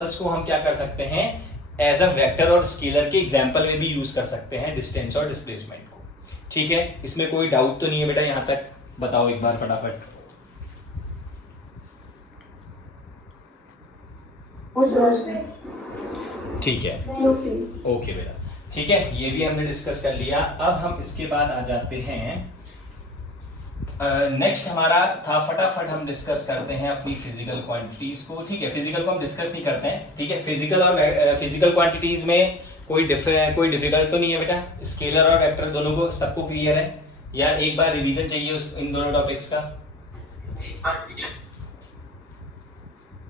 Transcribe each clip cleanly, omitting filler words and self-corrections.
को हम क्या कर सकते हैं, एज अ वेक्टर और स्केलर के एग्जाम्पल में भी यूज कर सकते हैं डिस्टेंस और डिस्प्लेसमेंट को। ठीक है, इसमें कोई डाउट तो नहीं है बेटा? यहां तक बताओ एक बार फटाफट। ठीक है, ओके बेटा, ठीक है, ये भी हमने डिस्कस कर लिया। अब हम इसके बाद आ जाते हैं, नेक्स्ट हमारा था, फटाफट हम डिस्कस करते हैं अपनी फिजिकल क्वांटिटीज को। ठीक है, फिजिकल को हम डिस्कस नहीं करते हैं। ठीक है, फिजिकल और फिजिकल क्वांटिटीज में कोई डिफिकल्ट तो नहीं है बेटा? स्केलर और वेक्टर दोनों को, सबको क्लियर है या एक बार रिवीजन चाहिए इन दोनों टॉपिक्स का?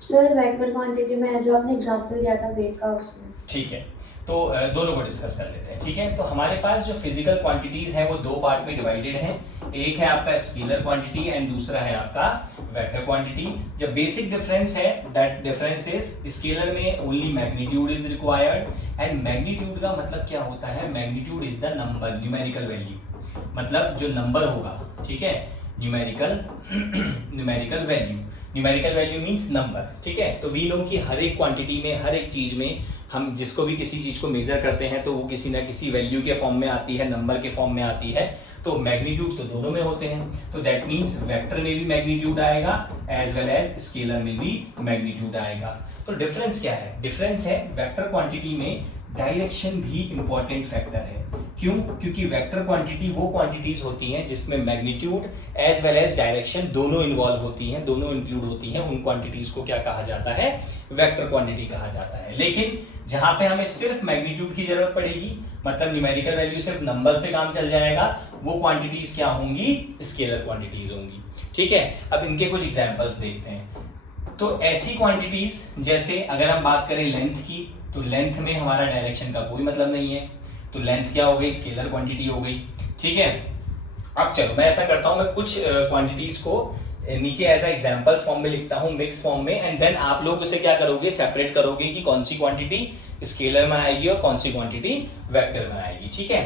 सर वेक्टर क्वांटिटी में जो आपने एग्जांपल दिया था वेट का, उसमें ठीक है, तो दोनों को डिस्कस कर लेते हैं। ठीक है, तो हमारे पास जो फिजिकल क्वांटिटीज हैं वो दो पार्ट में डिवाइडेड हैं। एक है आपका स्केलर क्वांटिटी एंड दूसरा है आपका वेक्टर क्वांटिटी। जो बेसिक डिफरेंस है, दैट डिफरेंस इज स्केलर में only magnitude is required. And magnitude का मतलब क्या होता है? Magnitude is the number, numerical value, मतलब जो नंबर होगा। ठीक है, numerical value, numerical value means number. ठीक है, तो वी नो कि हर एक क्वांटिटी में, हर एक चीज में हम जिसको भी किसी चीज को मेजर करते हैं तो वो किसी ना किसी वैल्यू के फॉर्म में आती है, नंबर के फॉर्म में आती है। तो मैग्नीट्यूड तो दोनों में होते हैं, तो दैट मींस वेक्टर में भी मैग्नीट्यूड आएगा एज वेल एज स्केलर में भी मैग्नीट्यूड आएगा। तो डिफरेंस क्या है? डिफरेंस है वेक्टर क्वांटिटी में डायरेक्शन भी इंपॉर्टेंट फैक्टर है। क्यों? क्योंकि वेक्टर क्वांटिटी वो क्वांटिटीज होती हैं जिसमें magnitude as well as direction दोनों इन्वॉल्व होती हैं, दोनों इंक्लूड होती हैं। उन क्वांटिटीज को क्या कहा जाता है? वेक्टर क्वांटिटी कहा जाता है। लेकिन जहां पे हमें सिर्फ मैग्नीट्यूड की जरूरत पड़ेगी, मतलब न्यूमेरिकल वैल्यू सिर्फ नंबर से काम चल जाएगा, वो क्वांटिटीज क्या होंगी? स्केलर क्वांटिटीज होंगी। ठीक है, अब इनके कुछ एग्जांपल्स देखते हैं। तो ऐसी क्वांटिटीज जैसे अगर हम बात करें लेंथ की, तो लेंथ में हमारा डायरेक्शन का कोई मतलब नहीं है, तो लेंथ क्या हो गई? स्केलर क्वांटिटी हो गई। ठीक है, अब चलो मैं ऐसा करता हूं, मैं कुछ क्वांटिटीज को नीचे एज अ एग्जांपल फॉर्म में लिखता हूं, मिक्स फॉर्म में, एंड देन आप लोग उसे क्या करोगे? सेपरेट करोगे कि कौन सी क्वांटिटी स्केलर में आएगी और कौन सी क्वांटिटी वेक्टर में आएगी। ठीक है,